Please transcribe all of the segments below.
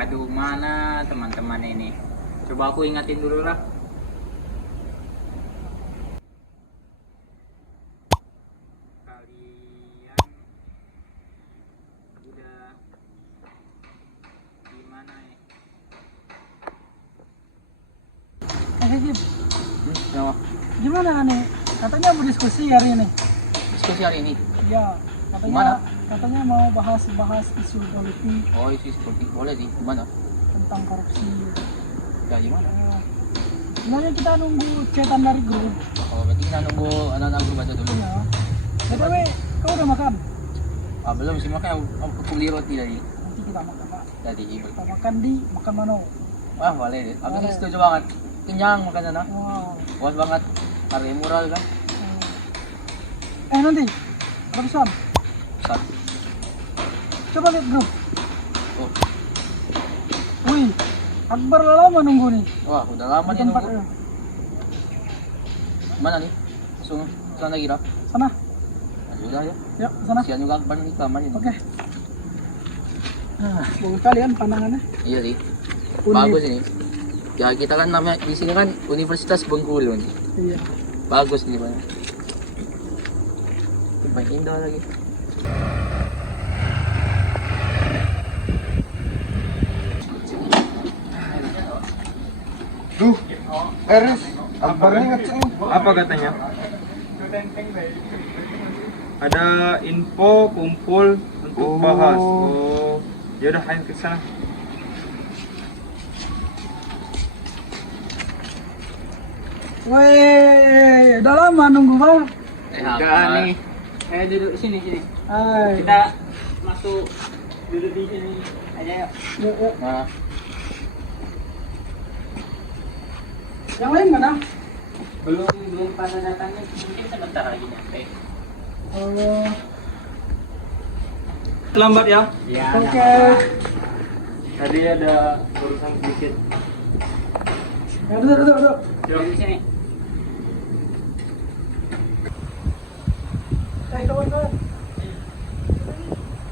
Aduh, mana teman-teman ini? Coba aku ingatin dulu lah. Kalian udah gimana ya? Gim, Jawab. gimana nih? Katanya mau diskusi hari ini. Diskusi hari ini. Ya, Gimana? katanya mau bahas isu politik Oh, isu politik boleh sih. Gimana? tentang korupsi. Ya gimana? Ya, sebenarnya kita nunggu chatan dari grup. Oh, berarti kita nunggu anak-anak grup aja dulu. Ya. BTW, kau udah makan? Ah, belum sih, makanya aku beli roti tadi. Nanti kita makan, Pak. Tadi ibu. Kita makan di Makan Mano. Wah, boleh deh. Aku Boleh. setuju banget. Kenyang makan sana. Wow. Puas banget. Harganya murah kan? Nanti ada pesan. Besar. Coba lihat grup. Oh, Wih, Akbar lama nunggu nih. wah, udah lama Di nih tempat nunggu. Mana nih? Langsung sana kira. sana. Nah, udah ya. Yuk, sana. Kasihan juga Akbar nih kelamaan ini. Oke. Nah, bagus kali kan pandangannya. Iya sih. Unik. Bagus ini. Ya kita kan namanya di sini kan Universitas Bengkulu nih. Iya. Bagus nih banyak. Banyak indah lagi. Duh, Eris, Akbarnya ngecek nih. Apa katanya? Ada info kumpul untuk Oh. bahas. Oh, ya udah ayo ke sana. Weh, udah lama nunggu bang. Udah nih. Duduk sini sini. Hai. Kita masuk duduk di sini aja yuk. Yuk, yuk. Nah, Yang lain mana? belum pada datangnya, mungkin sebentar lagi nyampe. Oh, Lambat ya. Ya. oke. Tadi ada urusan sedikit. Ya, duduk. Duduk di sini. Kawan-kawan.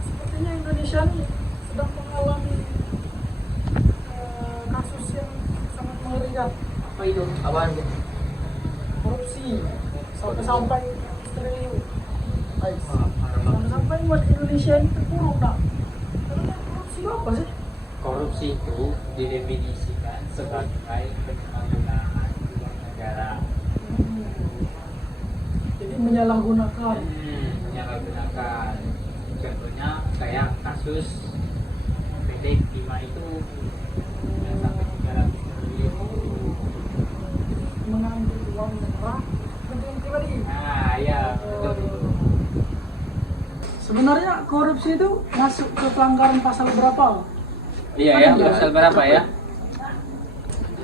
Sepertinya Indonesia nih sedang mengalami kasus yang sangat mengerikan. Apa itu? Apaan itu? Korupsi sampai triliun. Sampai buat Indonesia ini terpuruk nak. Karena korupsi apa sih? Korupsi itu didefinisikan sebagai penyalahgunaan uang negara. Jadi menyalahgunakan. Menyalahgunakan. Contohnya kayak kasus PT Timah itu yang sampai 300 triliun. Mengambil uang negara kepentingan pribadi. Nah, ya betul. Sebenarnya korupsi itu masuk ke pelanggaran pasal berapa? Iya ya, pasal berapa ya?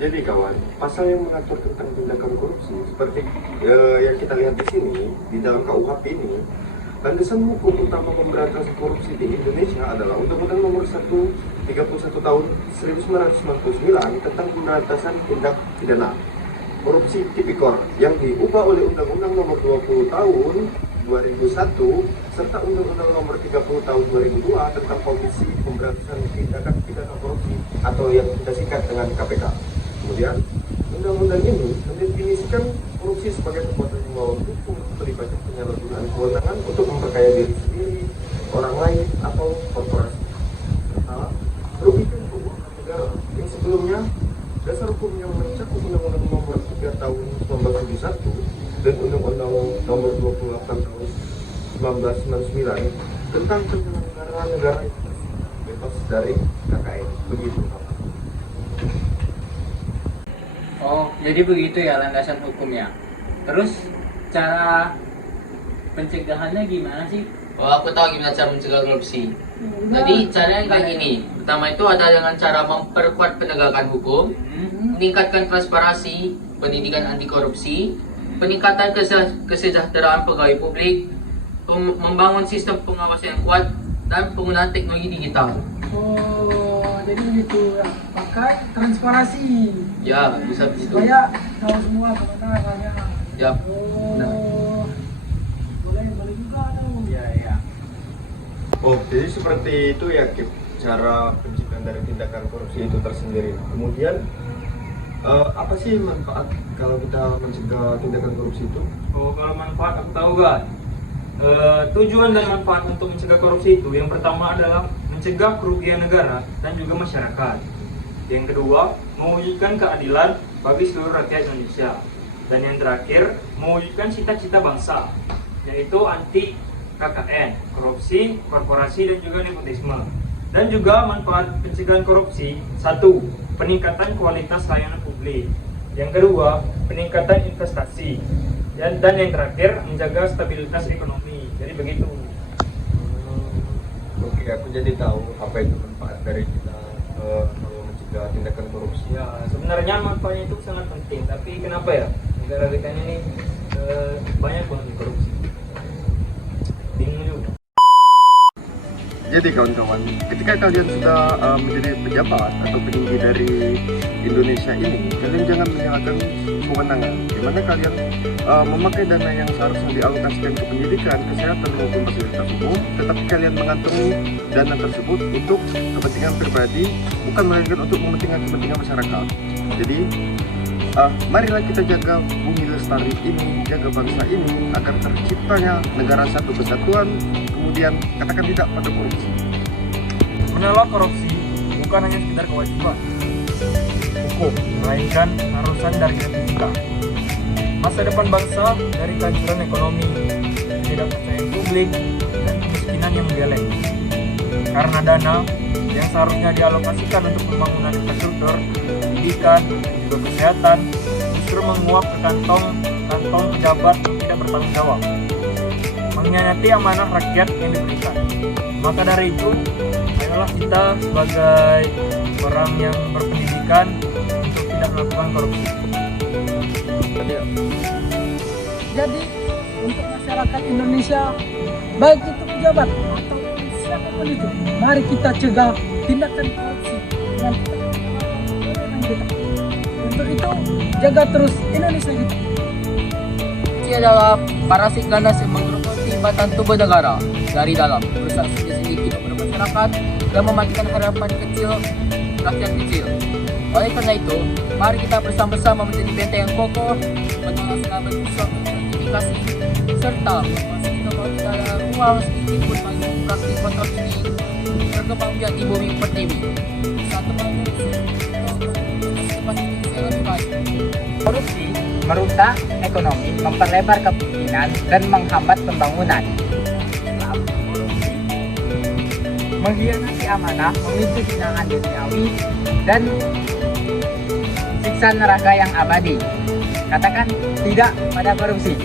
Jadi kawan, pasal yang mengatur tentang tindakan korupsi seperti yang kita lihat di sini di dalam KUHP ini, landasan hukum utama pemberantasan korupsi di Indonesia adalah Undang-Undang Nomor 131 Tahun 1999 tentang pemberantasan tindak pidana korupsi tipikor yang diubah oleh Undang-Undang Nomor 20 Tahun 2001 serta Undang-Undang Nomor 30 Tahun 2002 tentang Komisi Pemberantasan Tindakan Pidana Korupsi atau yang kita singkat dengan KPK. Kemudian, undang-undang ini mendefinisikan korupsi sebagai perbuatan yang melawan hukum melibatkan penyalahgunaan kewenangan untuk memperkaya diri sendiri, orang lain, atau korporasi. Serta merugikan keuangan negara yang sebelumnya dasar hukum yang mencakup Undang-Undang Nomor 3 Tahun 1971 dan Undang-Undang Nomor 28 Tahun 1999 tentang penyelenggaraan negara bebas dari KKN. Begitu, Pak. Oh, jadi begitu ya landasan hukumnya. Terus cara pencegahannya gimana sih? Oh, aku tahu gimana cara mencegah korupsi. Jadi caranya kayak gini. Pertama itu ada dengan cara memperkuat penegakan hukum, meningkatkan transparansi, pendidikan anti korupsi, peningkatan kesejahteraan pegawai publik, membangun sistem pengawasan yang kuat, dan penggunaan teknologi digital. Oh, jadi begitu ya. Pakai transparansi. Ya, bisa begitu. Supaya tahu semua kebenarannya. Ya. Nah. Oh, boleh juga tuh. Ya. Oh, jadi seperti itu ya, Kip, cara pencegahan dari tindakan korupsi itu tersendiri. Kemudian, apa sih manfaat kalau kita mencegah tindakan korupsi itu? Oh, kalau manfaat aku tahu kan. Tujuan dan manfaat untuk mencegah korupsi itu yang pertama adalah mencegah kerugian negara dan juga masyarakat. Yang kedua, mewujudkan keadilan bagi seluruh rakyat Indonesia. Dan yang terakhir, mewujudkan cita-cita bangsa, yaitu anti KKN, korupsi, korporasi, dan juga nepotisme. Dan juga manfaat pencegahan korupsi, satu, peningkatan kualitas layanan publik. Yang kedua, peningkatan investasi. Dan yang terakhir, menjaga stabilitas ekonomi. Jadi begitu. Oke, aku jadi tahu apa itu manfaat dari kita kalau mencegah tindakan korupsi. Ya, sebenarnya manfaatnya itu sangat penting. Tapi kenapa ya negara kita ini banyak banget korupsi? Bingung juga. Jadi kawan-kawan, ketika kalian sudah menjadi pejabat atau petinggi dari Indonesia ini, kalian jangan menyalahkan kewenangan, di mana kalian memakai dana yang seharusnya dialokasikan ke pendidikan, kesehatan maupun fasilitas umum, tetapi kalian mengantongi dana tersebut untuk kepentingan pribadi, bukan melainkan untuk kepentingan masyarakat. Jadi, marilah kita jaga bumi lestari ini, jaga bangsa ini, agar terciptanya negara satu kesatuan, kemudian katakan tidak pada korupsi. Menolak korupsi bukan hanya sekedar kewajiban hukum, melainkan harusan dari hati kita. Masa depan bangsa dari kehancuran ekonomi, ketidakpercayaan publik, dan kemiskinan yang menggeleng. Karena dana yang seharusnya dialokasikan untuk pembangunan infrastruktur, pendidikan, juga kesehatan, justru menguap ke kantong pejabat yang tidak bertanggung jawab, mengkhianati amanah rakyat yang diberikan. Maka dari itu, ayolah kita sebagai orang yang berpendidikan untuk tidak melakukan korupsi. Jadi untuk masyarakat Indonesia, baik itu pejabat atau siapapun itu, mari kita cegah tindakan korupsi dengan kita. Untuk itu, jaga terus Indonesia kita. Korupsi adalah parasit ganas yang menggerogoti batang tubuh negara dari dalam, merusak sendiri kehidupan masyarakat dan mematikan harapan kecil rakyat kecil. Oleh karena itu, mari kita bersama-sama menjadi benteng yang kokoh, menolak segala bentuk gratifikasi, serta memastikan bahwa tidak ada ruang sedikit pun bagi praktik kotor ini berkembang biak di bumi pertiwi. Satu lebih baik. Korupsi merusak ekonomi, memperlebar kemiskinan, dan menghambat pembangunan. Korupsi mengkhianati amanah, memicu kesenangan duniawi, dan siksa neraka yang abadi. Katakan tidak pada korupsi.